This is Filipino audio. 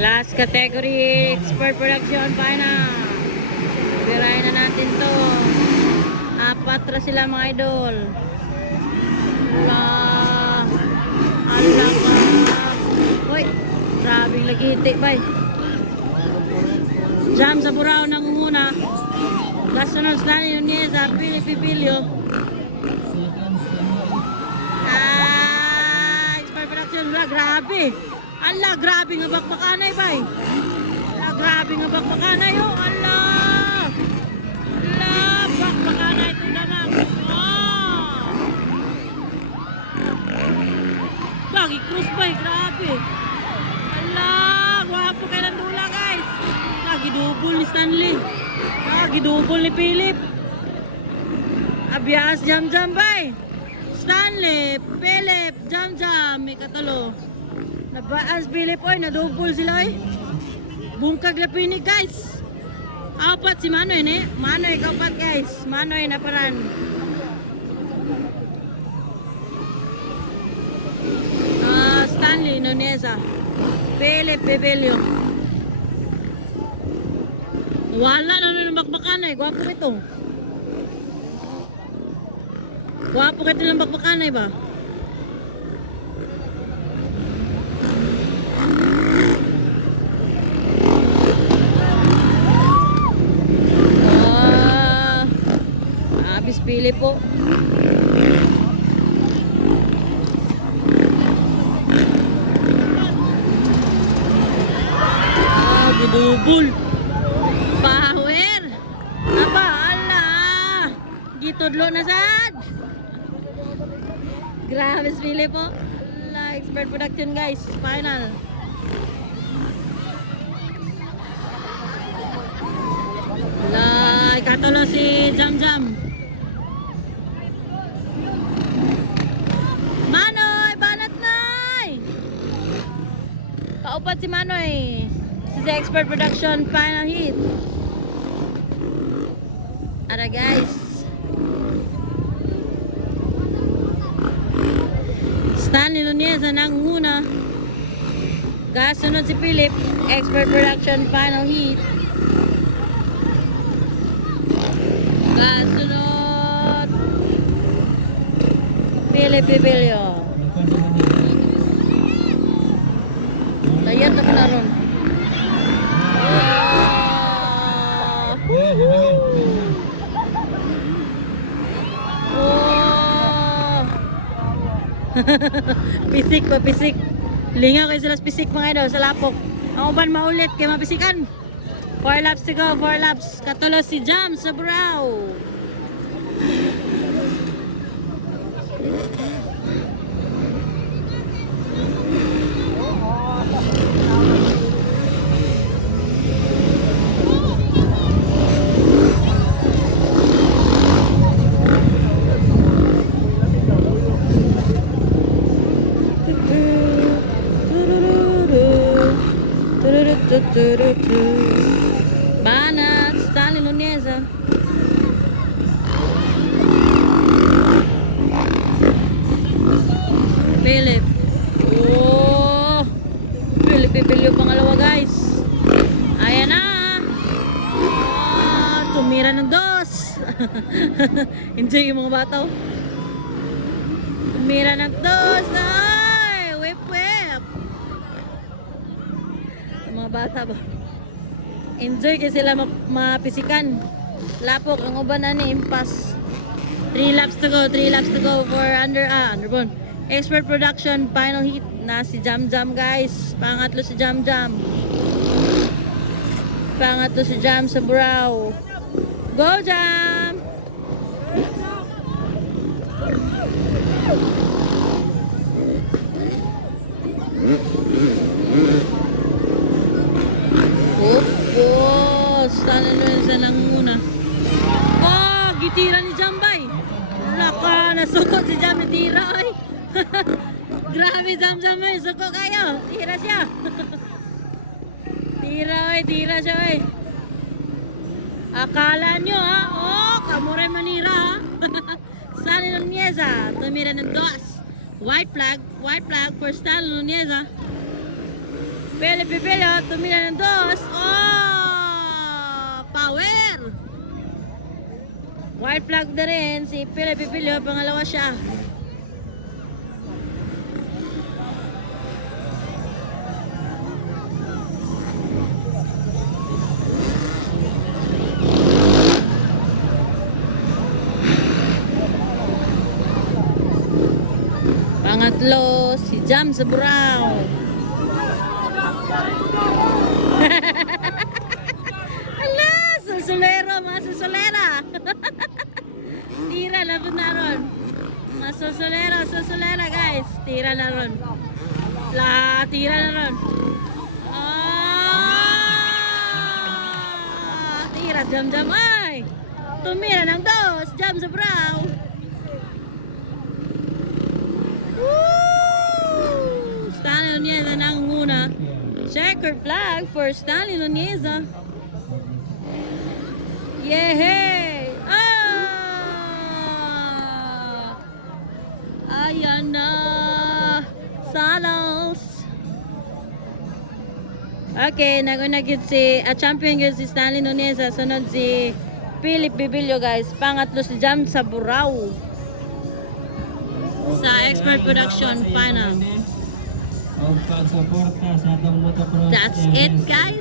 Last category, expert production final. Birahin na natin to. Apat ra sila mga idol. Allah ka. Uy, grabing lagiti bay. Jam sa Burao nangunguna. Kasunod sa Danny Nunez, Pili Pipilio. Expert production, grabe. Allah, grabe nga bakbakanay bay. Allah, grabe nga bakbakanay oh. Allah. Allah, bakbakanay ito naman. Oh. Lagi cross bay, grabe. Allah, guwapo kayo ng dula guys. Lagi double ni Stanley. Lagi double ni Philip. Abiyas jam-jam bay. Stanley, Philip, jam-jam. May katalo. Nabaas Philip oy, na-double sila oy. Bungkag lapinig guys. Apat si Manoy ni. Manoy kapat guys. Manoy na paran. Stanley Nuneza. Philip Bebelio. Wala na ng bakbakan eh. Gwapo ito. Gwapo ito ng bakbakan eh ba? Abis pili po. Gidubol. Power. Aba, ala. Gitudlo na sad. Grabe pili po. Ala, expert production guys. Final. Ala, ikatulo si Jam Jam. Manoy, banat nay. Kaupat si Manoy. This is the expert production final hit. Ara guys. Stanley Nunez ang nanguna. Kasunod si Philip. Expert production final hit. Kasunod Philip Bebelio. Layat na pinaron. Pisik pa pisik. Lingaw kayo sila pisik mga idol sa lapok. Ang uban maulit kay mapisikan. 4 laps to go, 4 laps. Katulo si Jam sa Burao. Banat, Stanley Nunez. Philip. Oh, Philip Bebelio pangalawa guys. Ayan na. Tumira ng dos. Enjoy yung mga bata. Tumira ng dos. Ay, whip whip. Mga bata ba? Enjoy kasi sila mapisikan. Lapok ang uban na ni impas. 3 laps to go, 3 laps to go for underbone. Expert production final hit na si Jam Jam guys. Pangatlo si Jam Jam. Pangatlo si Jam sa Burao. Go Jam! Stanley Nunez na nanguna. Oh, gitira ni Jambay. Laka, nasukot si Jam, natira ay. Grabe Jam Jam ay, suko kayo. Tira siya. Tira siya ay. Akala nyo ha, oh, kamuray manira ha. Stanley Nunez tumira ng dos. White flag for Stanley Nunez. Pili Pipilyo, tumila ng dos. Oh! Power! White flag na rin. Si Pili Pipilyo, pangalawa siya. Pangatlo, si Jam sa Brown. Ala, susulero, mga susulera. Tira na po na ron. Mga susulera guys. Tira na ron. Tira na ron. Tira, Jam ay. Tumira ng dos, Jam sa Brown. Stanley Nuneza nangunguna. Checkered flag for Stanley Nuneza. Yehey! Ah! Ayan na! Salos! Okay, nagunagid si champion yun si Stanley Nuneza. Sunod si Philip Bibilio guys. Pangatlo si Jam sa Burao. Sa Expert Production Final. That's it guys.